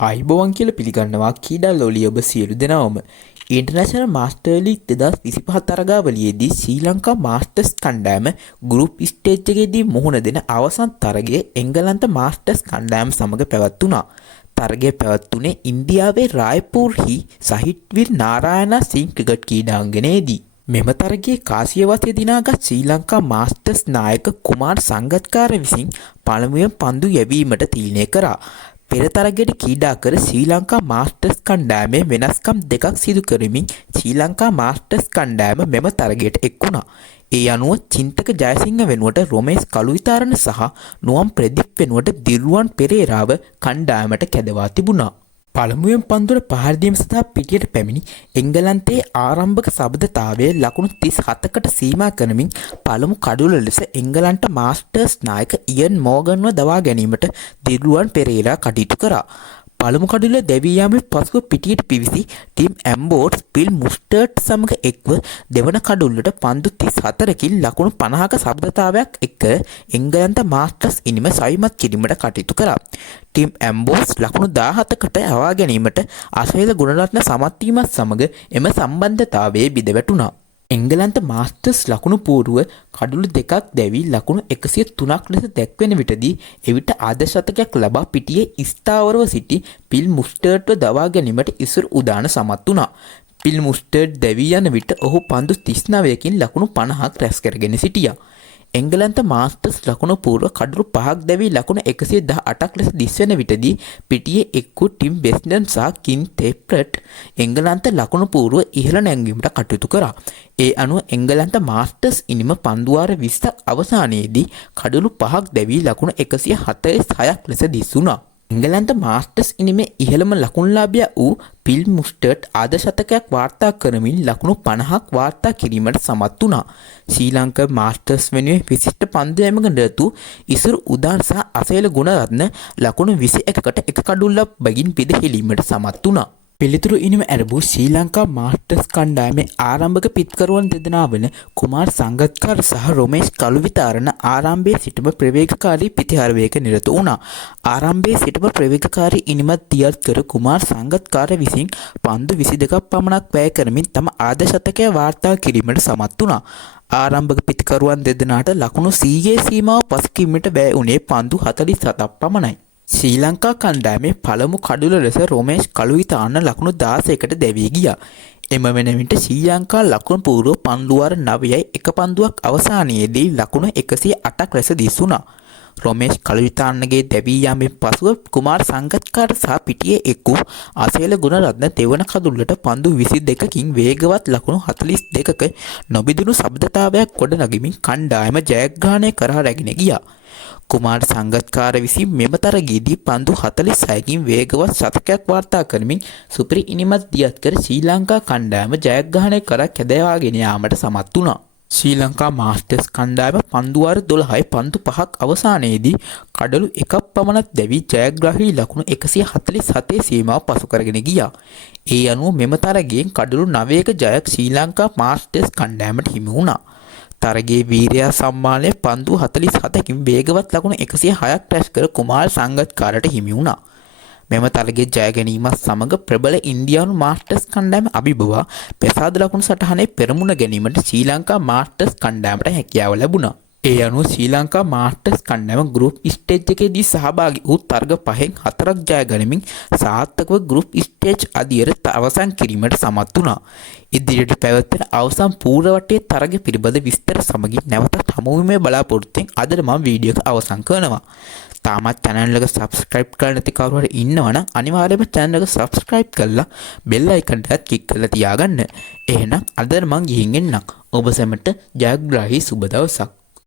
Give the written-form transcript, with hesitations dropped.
අයිබෝවන් කියල පිළිගන්නවා කීඩල් ලොලිය ඔබ සියලු දෙනවම. ඉන්ටර්නැෂනල් මාස්ටර් ලීග් 2025 තරගාවලියේදී ශ්‍රී ලංකා මාස්ටර්ස් කණ්ඩායම ගෲප් ස්ටේජ් එකේදී මුහුණ දෙන අවසන් තරගය එංගලන්ත මාස්ටර්ස් කණ්ඩායම සමග පැවැත්වුණා. තරගය පැවැත්වුණේ ඉන්දියාවේ රායපූර්හි සහිට්වීර් නාරායනා සිං ක්‍රිකට් ක්‍රීඩාංගණයේදී. මෙම තරගයේ කාසියවතේ දිනාගත් ශ්‍රී ලංකා මාස්ටර්ස් නායක කුමාර් සංගත්කාර විසින් පළමුවෙන් පන්දු යැවීමට තීරණය කරා. පෙර තරගයට ක්‍රීඩා කර ශ්‍රී ලංකා මාස්ටර්ස් කණ්ඩායමේ වෙනස්කම් දෙකක් සිදු කරමින් ශ්‍රී ලංකා මාස්ටර්ස් කණ්ඩායම මෙම තරගයට එක් වුණා. ඒ අනුව චින්තක ජයසිංහ වෙනුවට රොමේෂ් කළුවිතාරණ සහ නුවම් ප්‍රදීප් වෙනුවට දිරුවන් පෙරේරාව කණ්ඩායමට කැඳවා තිබුණා. පළමුවෙන් පන්දුවට පහර දීම සඳහා පිටියට පැමිණි එංගලන්තයේ ආරම්භක ශබ්දතාවය ලකුණු 37කට සීමා කරමින් පළමු කඩුල ලෙස එංගලන්ත මාස්ටර්ස් නායක ඉයන් මෝගන්ව දවා ගැනීමට දිරුවන් පෙරේරා කටයුතු කරා. පළමු කඩුල දැවී යාමෙන් පසුව පිටියට පිවිසි ටීම් ඇම්බෝට්ස් පිල් මුස්ටර්ට් සමග එක්ව දෙවන කඩුල්ලට පන්දු 34කින් ලකුණු 50ක ශබ්දතාවයක් එක්ක එංගලන්ත මාස්ටර්ස් ඉනිම සවිමත් කිරීමට කටයුතු කරා. ටීම් ඇම්බෝට්ස් ලකුණු 17කට හවා ගැනීමට අශේල ගුණරත්න සමත් වීමත් සමග එම සම්බන්ධතාවයේ බිඳ වැටුණා. එංගලන්ත මාස්ටර්ස් ලකුණු පූර්ව කඩුළු දෙකක් දැවී ලකුණු 103ක් ලෙස දැක්වෙන විටදී එවිට අර්ධ ශතකයක් ලබා පිටියේ ස්ථාවරව සිටි පිල් මුස්ටර්ට්ව දවා ගැනීමට ඉසුරු උදාන සමත් වුණා. පිල් මුස්ටර්ට් දැවී යන විට ඔහු පන්දු 39කින් ලකුණු 50ක් රැස් කරගෙන සිටියා. එංගලන්ත මාස්ටර්ස් ලකුණු පූර්ව කඩුළු 5ක් දැවී ලකුණු 118ක් ලෙස දිස්වෙන විටදී පිටියේ එක්කු ටිම් බෙස්නන් සහ කින් තෙප්‍රට් එංගලන්ත ලකුණු පූර්ව ඉහළ නැංවීමට කටයුතු කරා. ඒ අනුව එංගලන්ත මාස්ටර්ස් ඉනිම පන්දුවාර 20ක් අවසානයේදී කඩුළු 5ක් දැවී ලකුණු 146ක් ලෙස දිස් වුණා. එංගලන්ත මාස්ටර්ස් ඉනිමේ ඉහළම ලකුණුලාභියා වූ පිල් මුස්ටර්ට් අර්ධ ශතකයක් වාර්තා කරමින් ලකුණු 50ක් වාර්තා කිරීමට සමත් වුණා. ශ්‍රී ලංකා මාස්ටර්ස් වෙනුවෙන් විශිෂ්ට පන්දු යැමක නිරතු ඉසුරු උදාන සහ අසේල ගුණරත්න ලකුණු 21කට එක කඩුල්ලක් බගින් පිදහෙලීමට සමත් වුණා. පිළිතුරු ඉනිම ඇරඹූ ශ්‍රී ලංකා මාස්ටර්ස් කණ්ඩායමේ ආරම්භක පිත්කරුවන් දෙදෙනා වන කුමාර් සංගත්කාර සහ රොමේෂ් කළුවිතාරණ ආරම්භයේ සිටම ප්‍රවේගකාරී පිතිහරවයක නිරත වුණා. ආරම්භයේ සිටම ප්‍රවේගකාරී ඉනිමත් දියත් කර කුමාර් සංගත්කාර විසින් පන්දු 22ක් පමණක් වැය කරමින් තම ආද ශතකය වාර්තා කිරීමට සමත් වුණා. ආරම්භක පිතිකරුවන් දෙදෙනාට ලකුණු 100 සීමාව පසුකීමට වැය වුණේ පන්දු 47ක් පමණයි. ශ්‍රී ලංකා කණ්ඩායමේ පළමු කඩුල ලෙස රොමේෂ් කළුවිතාරණ ලකුණු 16කට දැවී ගියා. එම වෙන විට ශ්‍රී ලංකා ලකුණු පූර්ව පන්දුවාර 9යි එක පන්දුවක් අවසානයේදී ලකුණු 108ක් ලෙස දිස් වුණා. රොමේෂ් කළුවිතාරණගේ දැවී යාමෙන් පසුව කුමාර් සංගත්කාර සහ පිටියේ එක්කු අසේල ගුණරත්න දෙවන කඩුල්ලට පන්දු 22කින් වේගවත් ලකුණු 42ක නොබිදුණු ශබ්දතාවයක් ගොඩනගමින් කණ්ඩායම ජයග්‍රහණය කරා රැගෙන ගියා. කුමාර් සංගත්කාර විසින් මෙම තරගයේදී පන්දු 46කින් වේගවත් ශතකයක් වාර්තා කරමින් සුපිරි ඉනිමත් දියත් කර ශ්‍රී ලංකා කණ්ඩායම ජයග්‍රහණය කර කැඳවාගෙන යාමට සමත් වුණා. ශ්‍රී ලංකා මාස්ටර්ස් කණ්ඩායම පන්දුවාර 12යි පන්දු 5ක් අවසානයේදී කඩලු එකක් පමණක් දැවී ජයග්‍රාහී ලකුණු 147 සීමාව පසු කරගෙන ගියා. ඒ අනුව මෙම තරගයෙන් කඩලු 9ක ජයක් ශ්‍රී ලංකා මාස්ටර්ස් කණ්ඩායමට හිමි වුණා. තරගයේ වීරයා සම්මානය පන්දු 47කින් වේගවත් ලකුණු 106ක් රැස් කර කුමාර් සංගත්කාරට හිමි වුණා. මෙම තරගයේ ජය ගැනීමත් සමග ප්‍රබල ඉන්දියානු මාස්ටර්ස් කණ්ඩායම අභිබවා පෙසාද ලකුණු සටහනේ පෙරමුණ ගැනීමට ශ්‍රී ලංකා මාස්ටර්ස් කණ්ඩායමට හැකියාව ලැබුණා. ඒ අනුව ශ්‍රී ලංකා මාස්ටර්ස් කණ්ඩායම ගෲප් ස්ටේජ් එකේදී සහභාගී වූ තරග 5න් 4ක් ජය ගනිමින් සාර්ථකව ගෲප් ස්ටේජ් අදියර අවසන් කිරීමට සමත් වුණා. ඉදිරියට පැවැත්වෙන අවසන් පූර්ව වටේ තරග පිළිබඳ විස්තර සමගින් නැවතත් හමු වීමේ බලාපොරොත්තුෙන් අද මම වීඩියෝ එක අවසන් කරනවා. තාමත් channel එක subscribe කරලා නැති කවුරු හරි ඉන්නවනම් අනිවාර්යයෙන්ම channel එක subscribe කරලා bell icon එකත් click කරලා තියාගන්න. එහෙනම් අද මම ගිහින් එන්නම්. ඔබ සැමට ජයග්‍රාහී සුබ දවසක්.